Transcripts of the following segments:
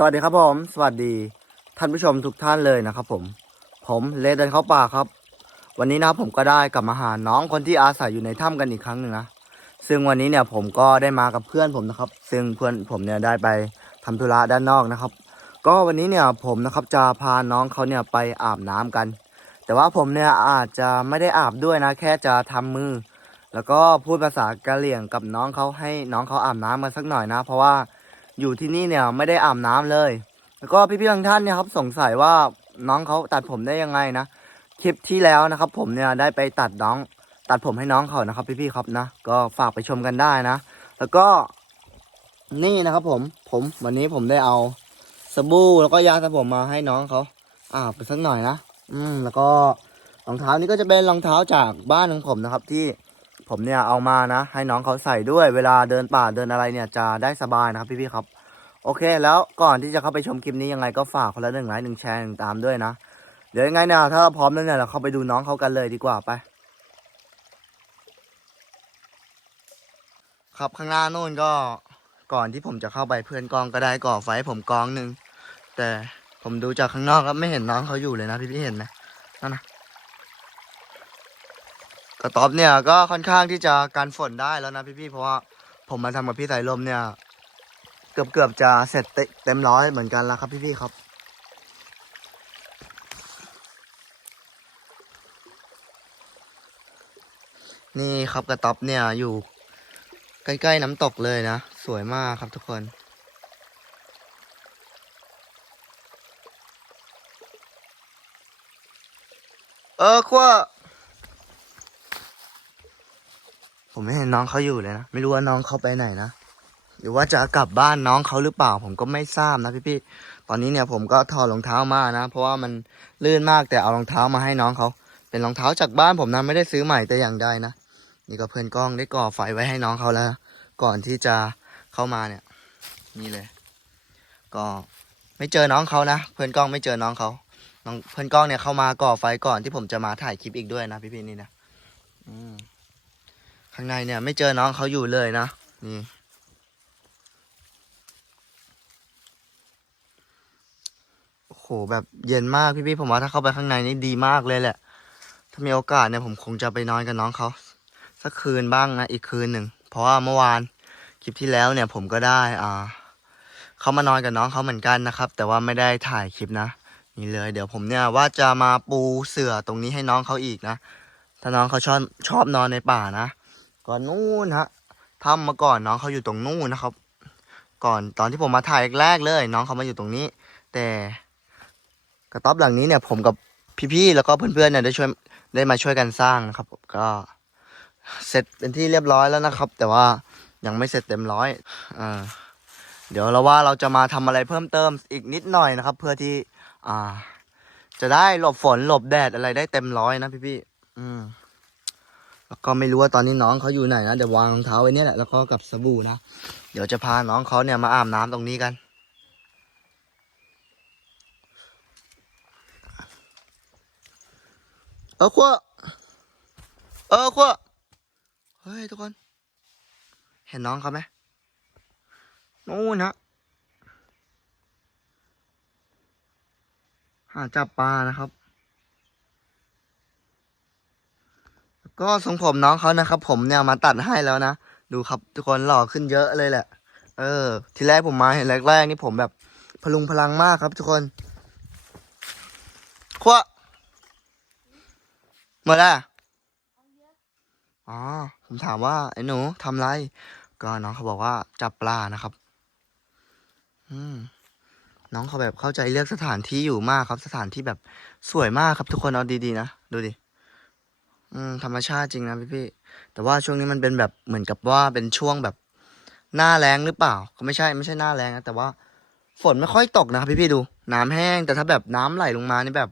สวัสดีครับผม สวัสดีท่านผู้ชมทุกท่านเลยนะครับผม ผมเลเดินเข้าป่าครับ วันนี้นะครับผมก็ได้กลับมาหาน้องคนที่อาศัยอยู่ในถ้ำกันอีกครั้งหนึ่งนะซึ่งวันนี้เนี่ยผมก็ได้มากับเพื่อนผมนะครับ ซึ่งเพื่อนผมเนี่ยได้ไปทำธุระด้านนอกนะครับ ก็วันนี้เนี่ยผมนะครับจะพาน้องเขาเนี่ยไปอาบน้ำกัน แต่ว่าผมเนี่ยอาจจะไม่ได้อาบด้วยนะ แค่จะทำมือ แล้วก็พูดภาษากะเหรี่ยงกับน้องเขาให้น้องเขาอาบน้ำกันสักหน่อยนะ เพราะว่า อยู่ที่นี่เนี่ยไม่ได้อาบน้ำเลย แล้วก็พี่ๆบางท่านเนี่ยครับสงสัยว่าน้องเขาตัดผมได้ยังไงนะคลิปที่แล้วนะครับ ผมเนี่ยได้ไปตัดน้อง ตัดผมให้น้องเขานะครับ พี่ๆครับนะก็ฝากไปชมกันได้นะ แล้วก็นี่นะครับ ผมผมวันนี้ผมได้เอาสบู่แล้วก็ยาสระผมมาให้น้องเขาอาบไปสักหน่อยนะอืมแล้วก็รองเท้านี้ก็จะเป็นรองเท้าจากบ้านของผมนะครับ ที่ผมเนี่ยเอามานะ ให้น้องเขาใส่ด้วยเวลาเดินป่าเดินอะไรเนี่ยจะได้สบายนะครับพี่ๆครับ โอเค แล้วก่อนที่จะเข้าไปชมคลิปนี้ยังไงก็ฝากคนละหนึ่งไลค์หนึ่งแชร์หนึ่งตามด้วยนะ เดี๋ยวยังไงเนี่ยถ้าพร้อมแล้วเนี่ยเราเข้าไปดูน้องเขากันเลยดีกว่าไป ครับข้างหน้านู่นก็ก่อนที่ผมจะเข้าไปเพื่อนกองก็ได้ก่อไฟให้ผมกองหนึ่งแต่ผมดูจากข้างนอกก็ไม่เห็นน้องเขาอยู่เลยนะพี่พี่เห็นไหมนั่นนะกระต๊อบเนี่ยก็ค่อนข้างที่จะกันฝนได้แล้วนะพี่พี่เพราะว่าผมมาทำกับพี่สายลมเนี่ย กือบเกือบๆจะเสร็จเต็มร้อยเหมือนกันแล้วครับพี่พี่ๆครับ นี่ครับกระต๊อบเนี่ยอยู่ใกล้ๆน้ำตกเลยนะ สวยมากครับทุกคนเออขั้วผมไม่เห็นน้องเขาอยู่เลยนะ ไม่รู้ว่าน้องเขาไปไหนนะ หรือว่าจะกลับบ้านน้องเขาหรือเปล่า ผมก็ไม่ทราบนะพี่ๆตอนนี้เนี่ยผมก็ถอดรองเท้ามานะ เพราะว่ามันลื่นมากแต่เอารองเท้ามาให้น้องเขา เป็นรองเท้าจากบ้านผมนะไม่ได้ซื้อใหม่แต่อย่างใดนะนี่ก็เพื่อนกล้องได้ก่อไฟไว้ให้น้องเขาแล้ว ก่อนที่จะเข้ามาเนี่ย นี่เลย ก็ไม่เจอน้องเขานะเพื่อนกล้องไม่เจอน้องเขาน้องเพื่อนกล้องเนี่ยเข้ามาก่อไฟก่อนที่ผมจะมาถ่ายคลิปอีกด้วยนะพี่ๆนี่นะข้างในเนี่ย ไม่เจอน้องเขาอยู่เลยนะนี่ โอ้โหแบบเย็นมากพี่ๆผมว่าถ้าเข้าไปข้างในนี่ดีมากเลยแหละ ถ้ามีโอกาสเนี่ยผมคงจะไปนอนกับน้องเขาสักคืนบ้างนะอีกคืนหนึ่งเพราะว่าเมื่อวานคลิปที่แล้วเนี่ยผมก็ได้อ่าเขามานอนกับน้องเขาเหมือนกันนะครับ แต่ว่าไม่ได้ถ่ายคลิปนะนี่เลย เดี๋ยวผมเนี่ยว่าจะมาปูเสื่อตรงนี้ให้น้องเขาอีกนะ ถ้าน้องเขาชอบชอบนอนในป่านะก่อนนู่นฮะทำมาก่อนน้องเขาอยู่ตรงนู่นนะครับ ก่อนตอนที่ผมมาถ่ายแรกๆเลย น้องเขามาอยู่ตรงนี้ แต่ กระต๊อบหลังนี้เนี่ยผมกับพี่ๆแล้วก็เพื่อนๆเนี่ยได้ช่วยได้มาช่วยกันสร้างนะครับก็เสร็จเป็นที่เรียบร้อยแล้วนะครับ แต่ว่ายังไม่เสร็จเต็มร้อยอ่าเดี๋ยวเราว่าเราจะมาทำอะไรเพิ่มเติมอีกนิดหน่อยนะครับ เพื่อที่ อ่า จะได้หลบฝนหลบแดดอะไรได้เต็มร้อยนะพี่ๆอืมแล้วก็ไม่รู้ว่าตอนนี้น้องเขาอยู่ไหนนะเดี๋ยววางรองเท้าไว้เนี่ยแหละแล้วก็กับสบู่นะเดี๋ยวจะพาน้องเขาเนี่ยมาอาบน้ำตรงนี้กัน เออขั้วเออขั้วเฮ้ยทุกคน เห็นน้องเขาไหมนู่นนะหาจับปลานะครับก็ทรงผมน้องเขานะครับ ผมเนี่ยมาตัดให้แล้วนะ ดูครับทุกคนหล่อขึ้นเยอะเลยแหละ เออ ทีแรกผมมาเห็นแรกๆนี่ผมแบบพลุงพลังมากครับทุกคนขั้ว มื่อไรอะอ๋อ ผมถามว่าไอ้หนูทำไร ก็น้องเขาบอกว่าจับปลานะครับ อืม น้องเขาแบบเข้าใจเลือกสถานที่อยู่มากครับ สถานที่แบบสวยมากครับ ทุกคนเอาดีๆนะ ดูดิ อืม ธรรมชาติจริงนะพี่พี่ๆแต่ว่าช่วงนี้มันเป็นแบบเหมือนกับว่าเป็นช่วงแบบหน้าแรงหรือเปล่า ก็ไม่ใช่ไม่ใช่หน้าแรงนะ แต่ว่าฝนไม่ค่อยตกนะครับพี่พี่ๆดู น้ำแห้ง แต่ถ้าแบบน้ำไหลลงมานี่แบบ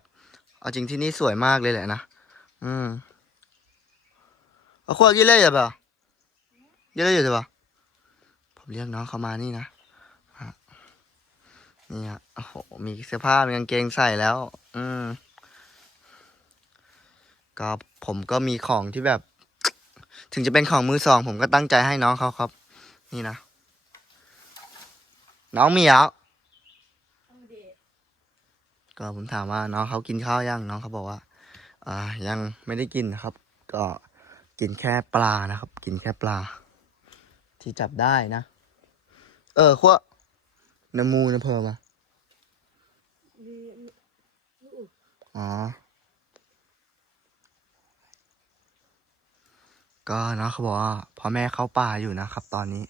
เอาจริงที่นี่สวยมากเลยแหละนะ อืมเอาขวดกี่เล่ยอะเปล่ากี่เล่ยอยู่ใช่ปะผมเรียกน้องเขามานี่นะฮะนี่ฮะโอ้โหมีเสื้อผ้ามีกางเกงใส่แล้ว อืมก็ผมก็มีของที่แบบ ถึงจะเป็นของมือสอง ผมก็ตั้งใจให้น้องเขาครับ นี่นะ น้องเหมียวก็ผมถามว่าน้องเขากินข้าวยังน้องเขาบอกว่า อ่ายังไม่ได้กินนะครับ ก็กินแค่ปลานะครับ กินแค่ปลา ที่จับได้นะ เออขั้วน้ำมูน้ำเพลิมามีมีมีอุอ๋อก็น้องเขาบอกว่าพ่อแม่เข้าป่าอยู่นะครับ ตอนนี้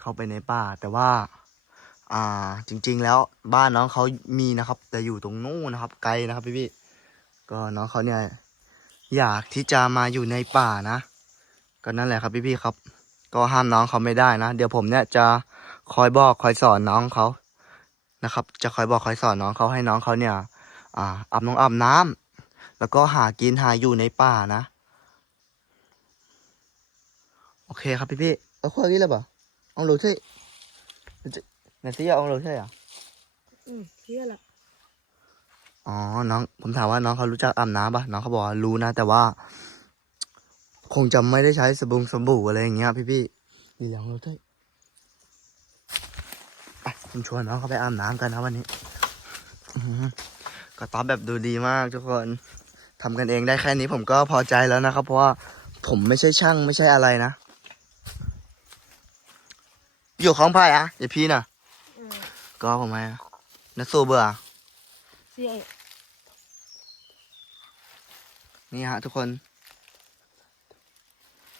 เข้าไปในป่า แต่ว่า อ่าจริง ๆ แล้วบ้านน้องเขามีนะครับ แต่อยู่ตรงนู้นนะครับ ไกลนะครับพี่พี่ ก็น้องเขาเนี่ยอยากที่จะมาอยู่ในป่านะ ก็นั่นแหละครับพี่พี่ๆครับ ก็ห้ามน้องเขาไม่ได้นะ เดี๋ยวผมเนี่ยจะคอยบอกคอยสอนน้องเขานะครับ จะคอยบอกคอยสอนน้องเขาให้น้องเขาเนี่ยอ่าอาบน้องอาบน้ำแล้วก็หากินหาอยู่ในป่านะ โอเคครับพี่พี่ๆเอาข้อนี้เลยเปล่าเอารู้ใช่ไหนสิเอารู้ใช่อะอืมเที่ยละ อ๋อ น้อง ผมถามว่าน้องเขารู้จักอาบน้ำป่ะน้องเขาบอกว่ารู้นะ แต่ว่า คงจะไม่ได้ใช้สบู่สบู่อะไรอย่างเงี้ยพี่พี่ๆนี่ลองรู้ใช่ไปผมชวนน้องเขาไปอาบน้ำกันนะวันนี้อื้อหือก็ตอบแบบดูดีมากทุกคนทำกันเองได้แค่นี้ผมก็พอใจแล้วนะครับ เพราะว่าผมไม่ใช่ช่างไม่ใช่อะไรนะ อยู่ของไพ่อะอย่าพี่น่ะเออก็ผมไหมนักสู้เบื่อ เสียนี่ฮะทุกคน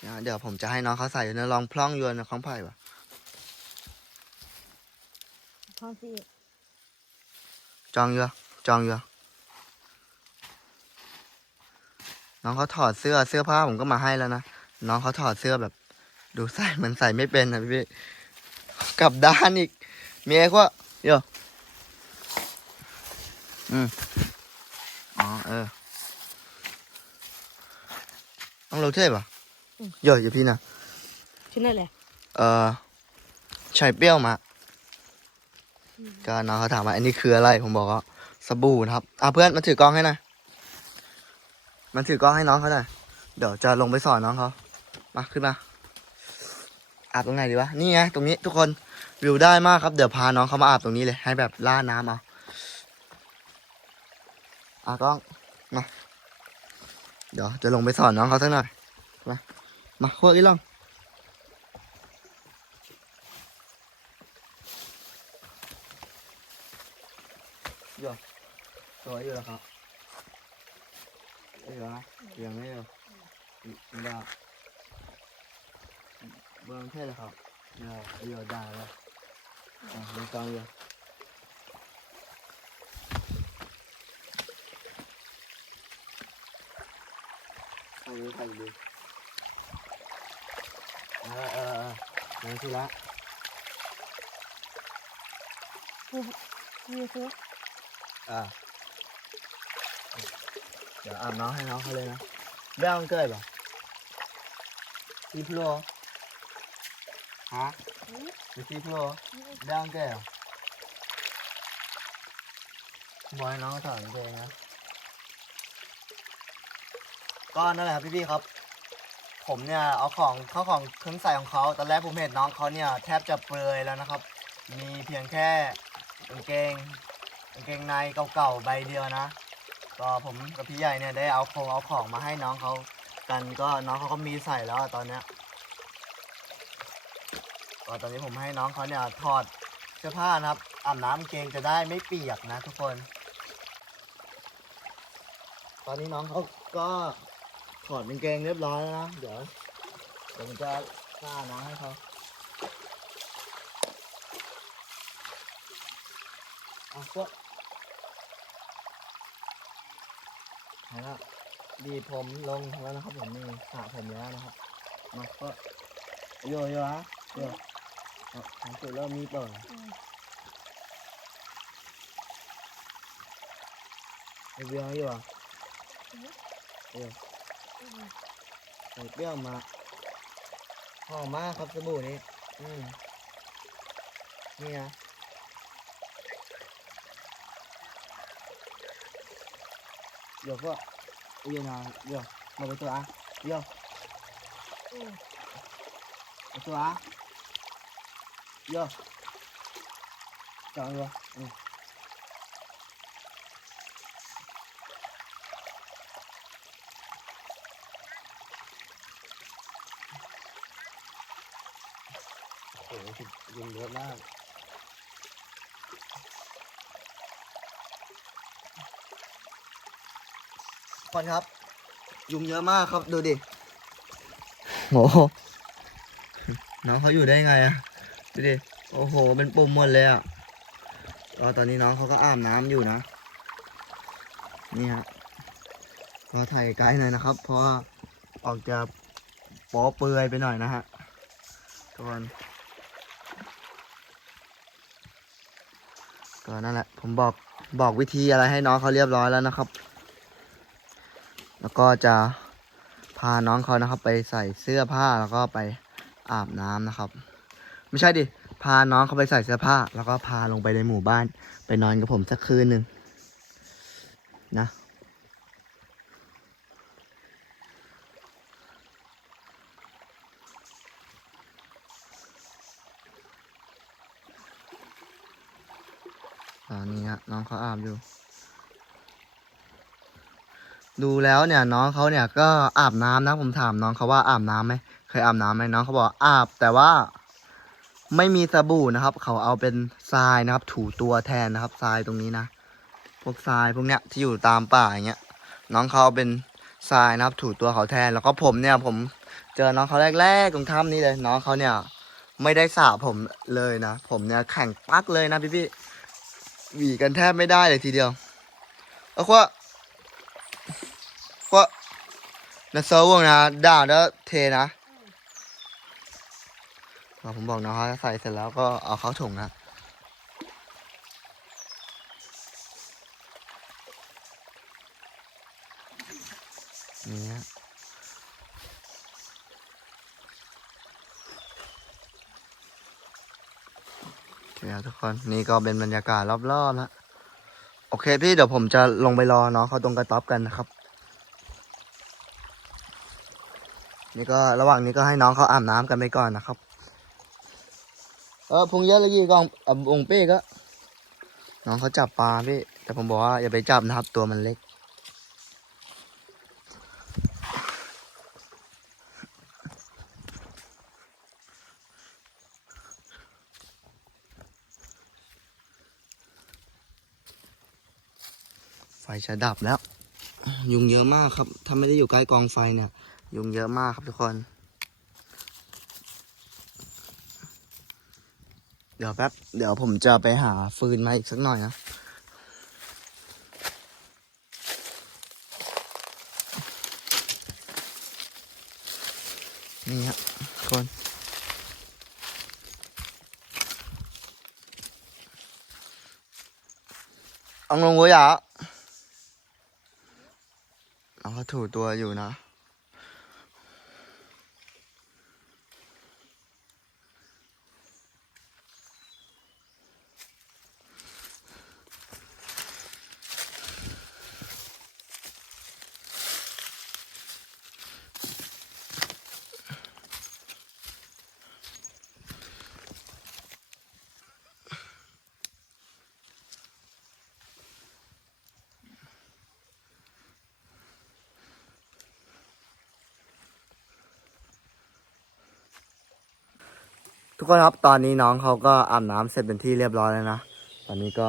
เดี๋ยวเดี๋ยวผมจะให้น้องเขาใส่นะลองพล่องโยนนะของไผ่ปะพร้อมเสียจองเยอะจองเยอะน้องเขาถอดเสื้อเสื้อผ้าผมก็มาให้แล้วนะ น้องเขาถอดเสื้อแบบ ดูใส่เหมือนใส่ไม่เป็นนะพี่พี่กลับด้านอีก เมียก็เยอะ อืมอ๋อเออต้องรู้ใช่ปะเยอะอยู่พี่นะ ที่นั่นแหละ เออใช้เปรี้ยวมา ก็น้องเขาถามว่าอันนี้คืออะไร ผมบอกว่าสบู่นะครับอะเพื่อนมาถือกล้องให้หน่อยมันถือกล้องให้น้องเขาหน่อยเดี๋ยวจะลงไปสอนน้องเขามาขึ้นมาอาบตรงไหนดีวะนี่ไงตรงนี้ทุกคนวิวได้มากครับเดี๋ยวพาน้องเขามาอาบตรงนี้เลย ให้แบบล่าน้ำเอา อะกล้องมาเดี๋ยวจะลงไปสอนน้องเขาสักหน่อยมามาขั้วอีกลองเดี๋ยวสวยอยู่แล้วครับเดี๋ยวนะเดี๋ยวไม่เดี๋ยวไม่ได้เบื้องเท่เลยครับเดี๋ยวเดี๋ยวได้แล้วอะไม่ต้องเดี๋ย วใครดูใครดูเออเออเออนั่นสิละมีซื้ออะเดี๋ยวอาบน้ำให้น้องเขาเลยนะแบ้งเกิดป่ะซีพลัวฮะหรือซีพลัวแบ้งเกิดเหรอบอยน้องถอดเกงนะ ก็นั่นแหละครับพี่ๆครับ ผมเนี่ยเอาของเข้าของเครื่องใส่ของเขาตอนแรกผมเห็นน้องเขาเนี่ยแทบจะเปลือยแล้วนะครับ มีเพียงแค่กางเกงกางเกงในเก่าๆใบเดียวนะ ก็ผมกับพี่ใหญ่เนี่ยได้เอาของเอาของมาให้น้องเขากันก็น้องเขาก็มีใส่แล้วตอนเนี้ยก็ตอนนี้ผมให้น้องเขาเนี่ยถอดเสื้อผ้านะครับอาบน้ำกาเกงจะได้ไม่เปียกนะทุกคน ตอนนี้น้องเขาก็ อดกางเกงเรียบร้อยแล้วนะ เดี๋ยวเดี๋ยวผมจะล่าน้ำให้เขาเอาพวกหายแล้วดีดผมลงแล้วนะครับผมนี่สระผมแล้วนะครับ มาก็โยโย่ฮะโยเอาหางจุดเริ่มมีเปิดไอเบี้ยอยู่อะเออ มันเปรี้ยวมาหอมมากครับสบู่นี้ อืมนี่นะเดี๋ยวก็เดี๋ยวนาเดี๋ยวมาไปตัวอะเดี๋ยวไปตัวอะเดี๋ยวจังเลยอืม ยุงเยอะมากคนครับ ยุงเยอะมากครับดูดิโอ้โหน้องเขาอยู่ได้ไงอะดูดิโอ้โห เป็นปุ่มหมดเลยอะก็ตอนนี้น้องเขาก็อาบน้ำอยู่นะ นี่ฮะก็ถ่ายไกลหน่อยนะครับ เพราะว่าออกจะโป๊เปลือยไปหน่อยนะฮะทุกคน ก็นั่นแหละ ผมบอกบอกวิธีอะไรให้น้องเขาเรียบร้อยแล้วนะครับ แล้วก็จะพาน้องเขานะครับ ไปใส่เสื้อผ้าแล้วก็ไปอาบน้ำนะครับ ไม่ใช่ดิพาน้องเขาไปใส่เสื้อผ้า แล้วก็พาลงไปในหมู่บ้าน ไปนอนกับผมสักคืนหนึ่งนะ อนนี้ฮะน้องเขาอาบอยู่ ดูแล้วเนี่ยน้องเขาเนี่ยก็อาบน้ำนะผมถามน้องเขาว่าอาบน้ำไหมเคยอาบน้ำไหมน้องเขาบอกอาบ แต่ว่าไม่มีสบู่นะครับ เขาเอาเป็นทรายนะครับ ถูตัวแทนนะครับทรายตรงนี้นะพวกทรายพวกเนี้ยที่อยู่ตามป่าอย่างเงี้ย น้องเขาเป็นทรายนะครับ ถูตัวเขาแทนแล้วก็ผมเนี่ยผมเจอน้องเขาแรกๆตรงถ้ำนี้เลย น้องเขาเนี่ย ไม่ได้สระผมเลยนะ ผมเนี่ยแข็งปักเลยนะพี่พี่ หวีกันแทบไม่ได้เลยทีเดียวเอาว่าว่านะเซอร์วงนะด่าแล้วเทนะอะผมบอกน้องเขาใส่เสร็จแล้วก็เอาเข้าถุงนะนี่ฮะ เคครับทุกคนนี่ก็เป็นบรรยากาศรอบๆนะโอเคพี่เดี๋ยวผมจะลงไปรอเน้องเขาตรงกระต๊อบกันนะครับ นี่ก็ระหว่างนี้ก็ให้น้องเขาอาบน้ำกันไปก่อนนะครับ เออพุงเยอะเลยยี่กองอะองเป้ก็ น้องเขาจับปลาพี่ แต่ผมบอกว่าอย่าไปจับนะครับ ตัวมันเล็ก จะดับแล้ว ยุงเยอะมากครับ ถ้าไม่ได้อยู่ใกล้กองไฟเนี่ย ยุงเยอะมากครับทุกคน เดี๋ยวแป๊บ เดี๋ยวผมจะไปหาฟืนมาอีกสักหน่อยนะนี่ฮะทุกคนเอาลงหัวยา ถูตัวอยู่นะ ทุกคนครับตอนนี้น้องเขาก็อาบน้ำเสร็จเป็นที่เรียบร้อยแล้วนะ ตอนนี้ก็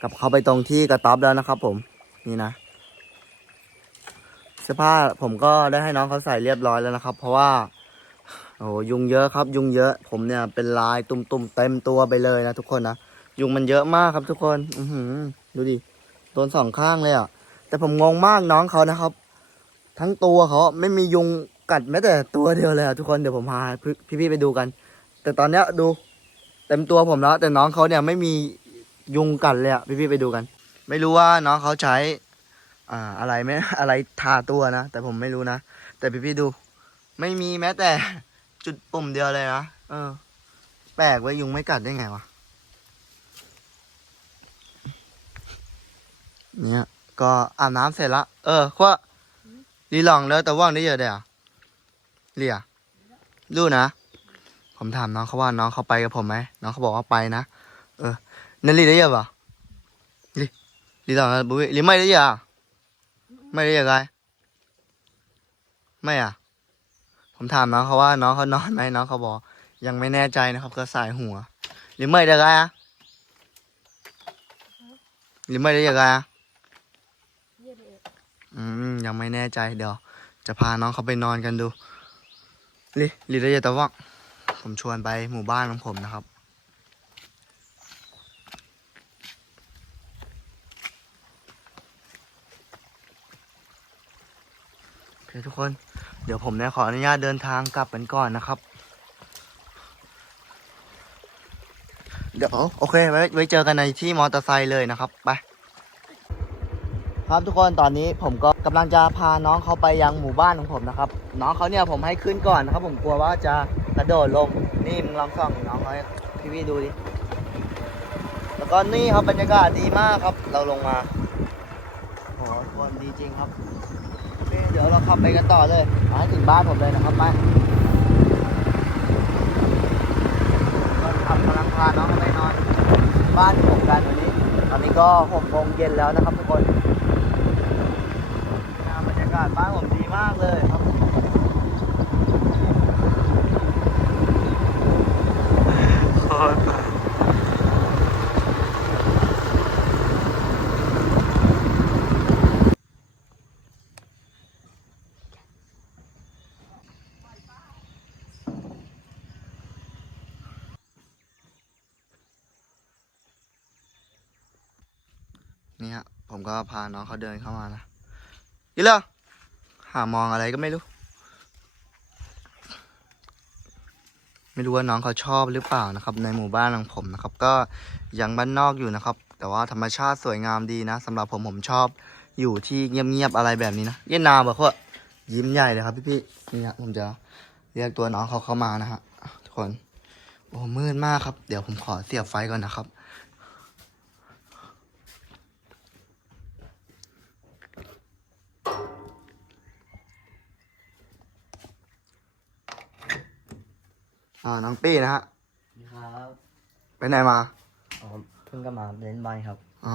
กลับเข้าไปตรงที่กระต๊อบแล้วนะครับ ผมนี่นะเสื้อผ้าผมก็ได้ให้น้องเขาใส่เรียบร้อยแล้วนะครับ เพราะว่าโอ้ยุงเยอะครับ ยุงเยอะ ผมเนี่ยเป็นลายตุ่มๆเต็มตัวไปเลยนะทุกคนนะยุงมันเยอะมากครับทุกคน อือหือ ดูดิโดนสองข้างเลยอะ แต่ผมงงมากน้องเขานะครับ ทั้งตัวเขาไม่มียุงกัดแม้แต่ตัวเดียวเลยอะทุกคนเดี๋ยวผมพาพี่ๆไปดูกัน แต่ตอนเนี้ยดู เต็มตัวผมแล้วแต่น้องเขาเนี่ยไม่มียุงกัดเลยอะพี่ๆไปดูกัน ไม่รู้ว่าน้องเขาใช้ อ่าอะไรไหมอะไรทาตัวนะแต่ผมไม่รู้นะแต่พี่ๆดู ไม่มีแม้แต่จุดปุ่มเดียวเลยนะเออ แปลกว้ยยุงไม่กัดได้ไงวะเนี่ยก็อาบน้ำเสร็จละเออว่าดีหลองแล้วแต่ว่างได้เยอะเดียวเรียดูนะ ผมถามน้องเขาว่าน้องเขาไปกับผมไหมน้องเขาบอกว่าไปนะเออนั่นรีได้ยอะปะรีรีหลองบุ้ยรีไม่ได้ยอะไม่ได้ยอะไงไม่อะ ผมถามน้องเขาว่า น้องเขานอนไหมน้องเขาบอก ยังไม่แน่ใจนะครับก็สายหัวหรือไม่ได้ยังไงอะหรือไม่ได้ยังไงอะเยี่ยมเลยอืมยังไม่แน่ใจเดี๋ยวจะพาน้องเขาไปนอนกันดูลิลิได้ยังแตะวัก ผมชวนไปหมู่บ้านของผมนะครับ โอเคทุกคน เดี๋ยวผมเนี่ยขออนุญาตเดินทางกลับกันก่อนนะครับ เดี๋ยวโอเคไว้ไว้เจอกันในที่มอเตอร์ไซค์เลยนะครับ ไป ครับทุกคนตอนนี้ผมก็กำลังจะพาน้องเขาไปยังหมู่บ้านของผมนะครับ น้องเขาเนี่ยผมให้ขึ้นก่อนนะครับ ผมกลัวว่าจะ กระโดดลง นี่มึงลองส่องน้องเขาพี่พี่ดูดิ แล้วก็นี่ครับบรรยากาศดีมากครับ เราลงมาโอ้โหทุกคนดีจริงครับ เดี๋ยวเราขับไปกันต่อเลย มาให้ถึงบ้านผมเลยนะครับไปก็ขับกำลังพาน้องเขาไปนอน บ้านผมกันวันนี้ ตอนนี้ก็หกโมงเย็นแล้วนะครับทุกคนบรรยากาศบ้านผมดีมากเลยครับ นี่ฮะผมก็พาน้องเขาเดินเข้ามานะนี่เลยหามองอะไรก็ไม่รู้ ไม่รู้ว่าน้องเขาชอบหรือเปล่านะครับ ในหมู่บ้านของผมนะครับ ก็ยังบ้านนอกอยู่นะครับ แต่ว่าธรรมชาติสวยงามดีนะสำหรับผมผมชอบอยู่ที่เงียบๆอะไรแบบนี้นะเย็นนาบอกว่ายิ้มใหญ่เลยครับพี่ๆนี่ฮะผมจะเรียกตัวน้องเขาเข้ามานะฮะทุกคนโอ้มืดมากครับ เดี๋ยวผมขอเสียบไฟก่อนนะครับ อ่าน้องปี้นะฮะครับไปไหนมาอ๋อเพิ่งกลับมาเล่นบ้านครับ อ๋อ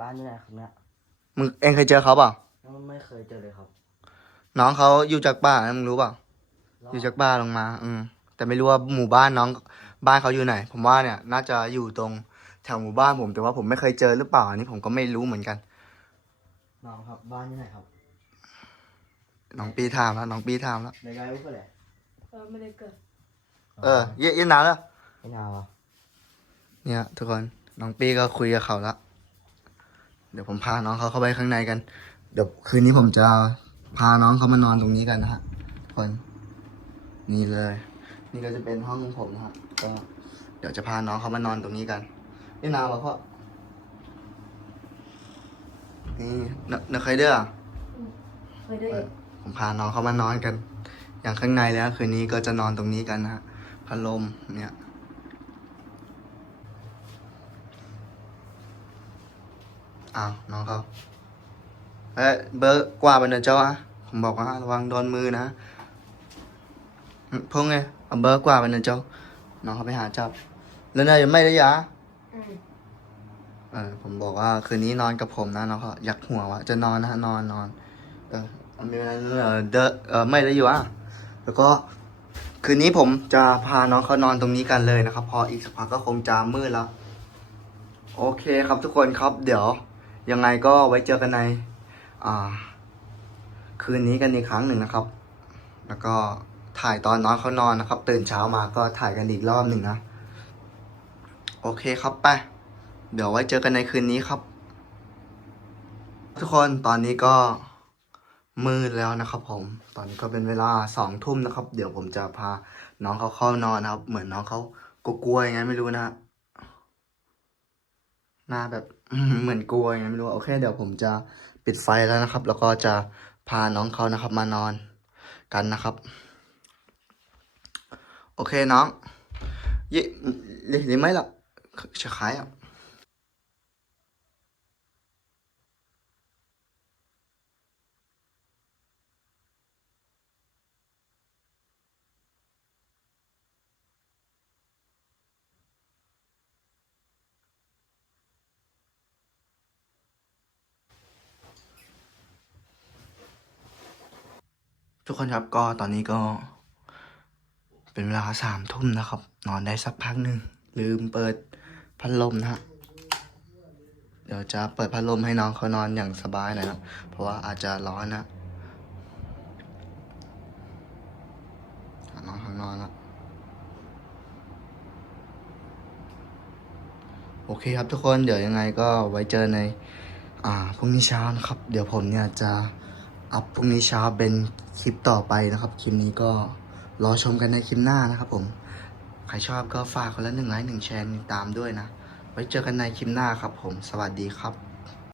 บ้านอยู่ไหนครับเนี่ยมึงเองเคยเจอเขาเปล่าไม่เคยเจอเลยครับ น้องเขาอยู่จากป่านะมึงรู้เปล่าอยู่จากป่าลงมา อืมแต่ไม่รู้ว่าหมู่บ้านน้องบ้านเขาอยู่ไหน ผมว่าเนี่ย น่าจะอยู่ตรงแถวหมู่บ้านผม แต่ว่าผมไม่เคยเจอหรือเปล่าอันนี้ผมก็ไม่รู้เหมือนกัน น้องครับบ้านอยู่ไหนครับ น้องปีถามแล้วน้องปีถามแล้ว ในไกลอุ้ยเลย เออไม่ได้เกิดเออเย็นเย็นนานแล้ว ไม่นานหรอเนี่ยทุกคนน้องปีก็คุยกับเขาแล้วเดี๋ยวผมพาน้องเขาเข้าไปข้างในกัน เดี๋ยวคืนนี้ผมจะพาน้องเขามานอนตรงนี้กันนะฮะทุกคน นี่เลย นี่ก็จะเป็นห้องของผมนะฮะก็ เดี๋ยวจะพาน้องเขามานอนตรงนี้กันนี่นาวะพ่อนี่เนเนเคยเด้อเคยได้เออผมพาน้องเขามานอนกัน อย่างข้างในแล้วคืนนี้ก็จะนอนตรงนี้กันนะฮะพัดลมเนี่ยอ้าวน้องเขาเอ้ยเบอร์กว่าบันเดอร์เจ้าอะผมบอกว่าระวังโดนมือนะอืมพงไงเอาเบอร์กว่าบันเดอร์เจ้า น้องเขาไปหาจับ แล้วนายยังไม่ได้ยาอืมเออผมบอกว่าคืนนี้นอนกับผมนะน้องเขาอยากหัววะจะนอนนะฮะนอนนอน เออมีอะไรเออเดอะเออไม่ได้อยู่อะ แล้วก็คืนนี้ผมจะพาน้องเขานอนตรงนี้กันเลยนะครับ พออีกสักพักก็คงจะมืดแล้ว โอเคครับทุกคนครับ เดี๋ยวยังไงก็ไว้เจอกันในอ่าคืนนี้กันอีกครั้งหนึ่งนะครับ แล้วก็ถ่ายตอนน้องเขานอนนะครับ ตื่นเช้ามาก็ถ่ายกันอีกรอบหนึ่งนะ โอเคครับไป เดี๋ยวไว้เจอกันในคืนนี้ครับ ทุกคนตอนนี้ก็ มืดแล้วนะครับผม ตอนนี้ก็เป็นเวลาสองทุ่มนะครับ เดี๋ยวผมจะพาน้องเขาเข้านอนนะครับ เหมือนน้องเขากลัวๆยังไงไม่รู้นะฮะหน้าแบบเหมือนกลัวยังไงไม่รู้ โอเค เดี๋ยวผมจะปิดไฟแล้วนะครับ แล้วก็จะพาน้องเขานะครับ มานอนกันนะครับ โอเคน้องยี่หรือไม่ล่ะจะขายอะ ทุกคนครับก็ตอนนี้ก็ เป็นเวลาสามทุ่มนะครับ นอนได้สักพักหนึ่งลืมเปิดพัดลมนะฮะเดี๋ยวจะเปิดพัดลมให้น้องเขานอนอย่างสบายหน่อยนะเพราะว่าอาจจะร้อนนะอะนอนข้างนอนละโอเคครับทุกคนเดี๋ยวยังไงก็ไว้เจอใน อ่าพรุ่งนี้เช้านะครับ เดี๋ยวผมเนี่ยจะ อัพพรุ่งนี้เช้าเป็นคลิปต่อไปนะครับคลิปนี้ก็รอชมกันในคลิปหน้านะครับผม ใครชอบก็ฝากคนละหนึ่งไลค์หนึ่งแชร์ติดตามด้วยนะ ไว้เจอกันในคลิปหน้าครับผม สวัสดีครับ